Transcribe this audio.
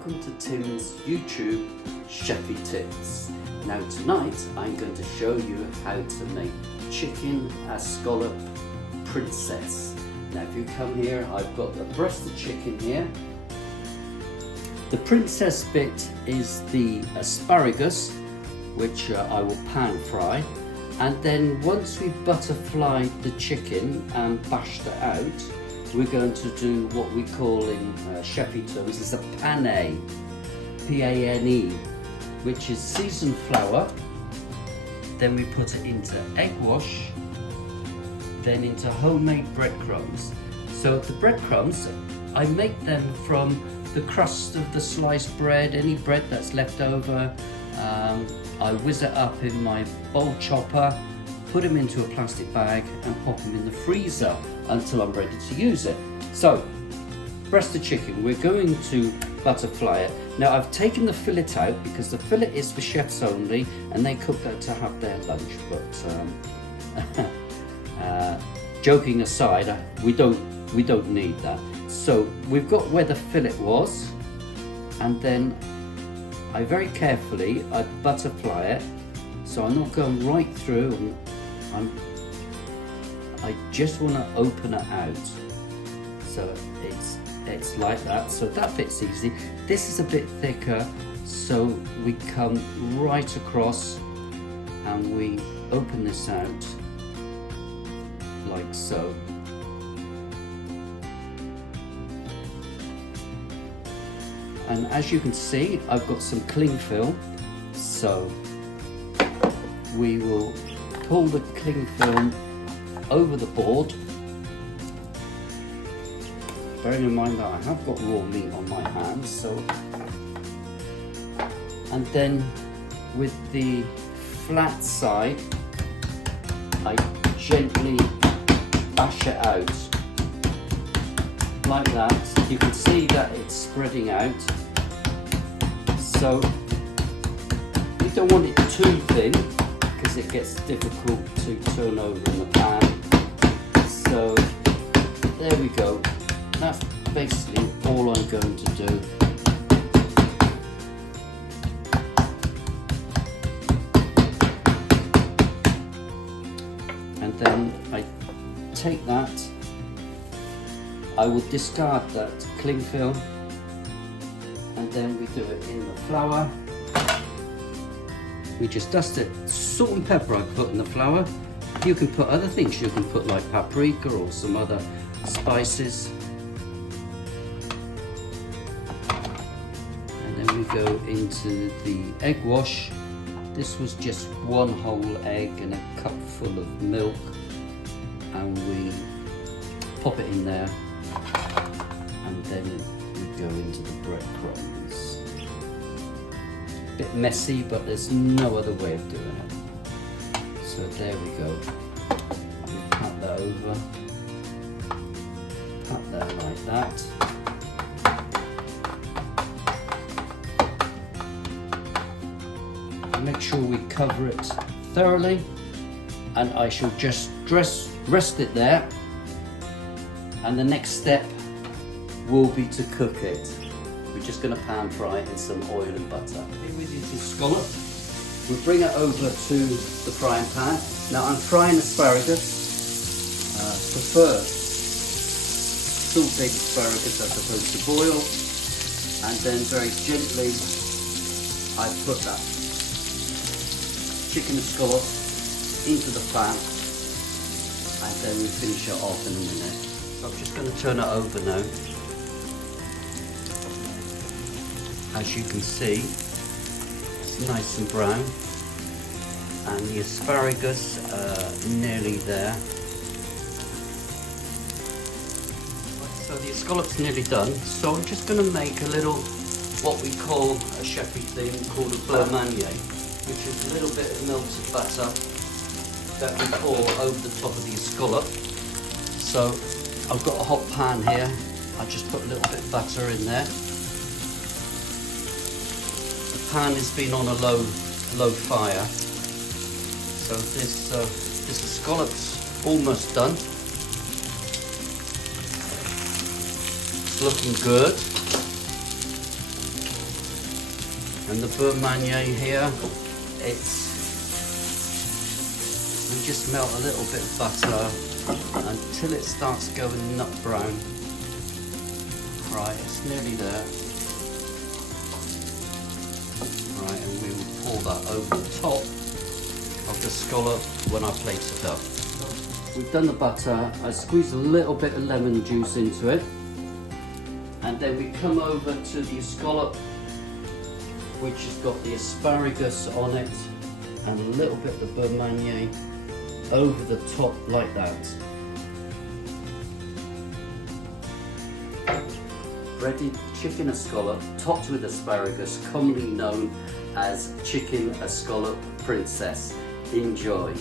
welcome to Tim's YouTube Chefy Tips. Now tonight I'm going to show you how to make chicken escalope princess. Now if you come here, I've got the breast of chicken here. The princess bit is the asparagus, which I will pan fry, and then once we've butterflied the chicken and bashed it out, we're going to do what we call in chefy terms is a pane, P-A-N-E, which is seasoned flour. Then we put it into egg wash, then into homemade breadcrumbs. So the breadcrumbs, I make them from the crust of the sliced bread, any bread that's left over. I whiz it up in my bowl chopper, put them into a plastic bag and pop them in the freezer until I'm ready to use it. So, breast of chicken, we're going to butterfly it. Now I've taken the fillet out because the fillet is for chefs only and they cook that to have their lunch, but joking aside, we don't need that. So we've got where the fillet was, and then I very carefully butterfly it, so I'm not going right through, and I just want to open it out, so it's like that. So that bit's easy. This is a bit thicker, so we come right across and we open this out like so. And as you can see, I've got some cling film, so we will pull the cling film over the board, bearing in mind that I have got raw meat on my hands. So, and then with the flat side, I gently bash it out like that. You can see that it's spreading out. So you don't want it too thin because it gets difficult to turn over in the pan. So there we go. That's basically all I'm going to do. And then I take that, I will discard that cling film, and then we do it in the flour. We just dust it. Salt and pepper I put in the flour. You can put other things. You can put like paprika or some other spices. And then we go into the egg wash. This was just one whole egg and a cup full of milk, and we pop it in there, and then we go into the breadcrumbs. A bit messy, but there's no other way of doing it. So there we go. We pat that over, pat that like that. Make sure we cover it thoroughly, and I shall just rest it there, and the next step will be to cook it. We're just going to pan fry it in some oil and butter. Here with you to scallop. We'll bring it over to the frying pan. Now I'm frying asparagus. Prefer sautéed asparagus as opposed to boiled, and then very gently I put that chicken escalope into the pan, and then we finish it off in a minute. So I'm just going to turn it over now. As you can see, it's nice and brown, and the asparagus nearly there. So the escalope's nearly done, so I'm just going to make a little, what we call a chefy thing called a Beurre Manie, which is a little bit of melted butter that we pour over the top of the escalope. So I've got a hot pan here. I just put a little bit of butter in there. The pan has been on a low fire. So this escalope's almost done. It's looking good. And the Beurre Manie here, we just melt a little bit of butter until it starts going nut brown. Right, it's nearly there. Right, and we will pour that over the top of the scallop when I plate it up. We've done the butter. I squeezed a little bit of lemon juice into it, and then we come over to the escalope, which has got the asparagus on it and a little bit of Beurre Manie over the top like that. Breaded chicken escalope topped with asparagus, commonly known as chicken escalope princess. Enjoy.